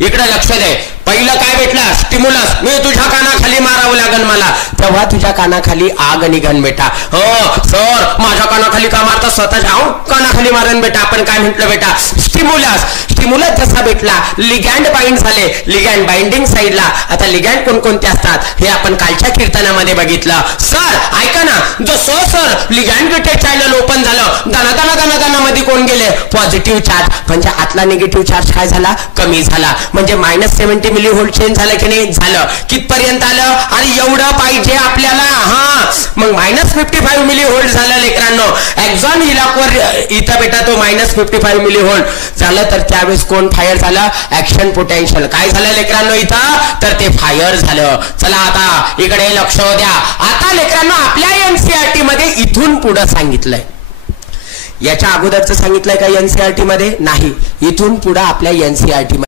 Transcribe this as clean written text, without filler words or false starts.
इकडे लक्ष दे. पहिलं काय भेटलं? स्टिम्युलस. मी तुझ्या कानाखाली मारावं लागन मला, तेव्हा तुझ्या कानाखाली आग निघन बेटा. हो सर, माझ्या कानाखाली का मारता? स्वतःच्या कानाखाली मारन बेटा. आपण काय म्हटलं बेटा? स्टिम्युलस. स्टिम्युलस जसा भेटला, लिगॅन्ड बाइंड झाले. लिगॅन्ड बाइंडिंग साईडला. आता लिगॅन्ड कोणकोणते असतात हे आपण कालच्या कीर्तनामध्ये बघितलं. सर ऐका ना, जसं सर लिगॅन्ड गेटेड चॅनल ओपन झालं, दाना मध्ये कोण गेले? Positive charge. म्हणजे आतला निगेटिव्ह चार्ज काय झाला? कमी झाला. म्हणजे -70 मिली व्होल्ट चेंज झालं की नाही? झालं. कितपर्यंत आलं? आणि एवढं पाहिजे आपल्याला. हा मग -55 मिली व्होल्ट झालं लेकरांनो. एक्झॉन हिलॉकवर इथं बेटा तो -55 मिली व्होल्ट झालं. तर त्यावेळेस कोण फायर झालं? Action potential. काय झालं लेकरांनो इथं? तर ते फायर झालं. चला आता इकडे लक्ष द्या. आता लेकरांनो आपल्या एनसीईआरटी मध्ये इथून पुढे सांगितलंय. याच्या अगोदरचं सांगितलंय का एनसीईआरटी मध्ये? नाही. इथून पुढे आपल्या एनसीईआरटी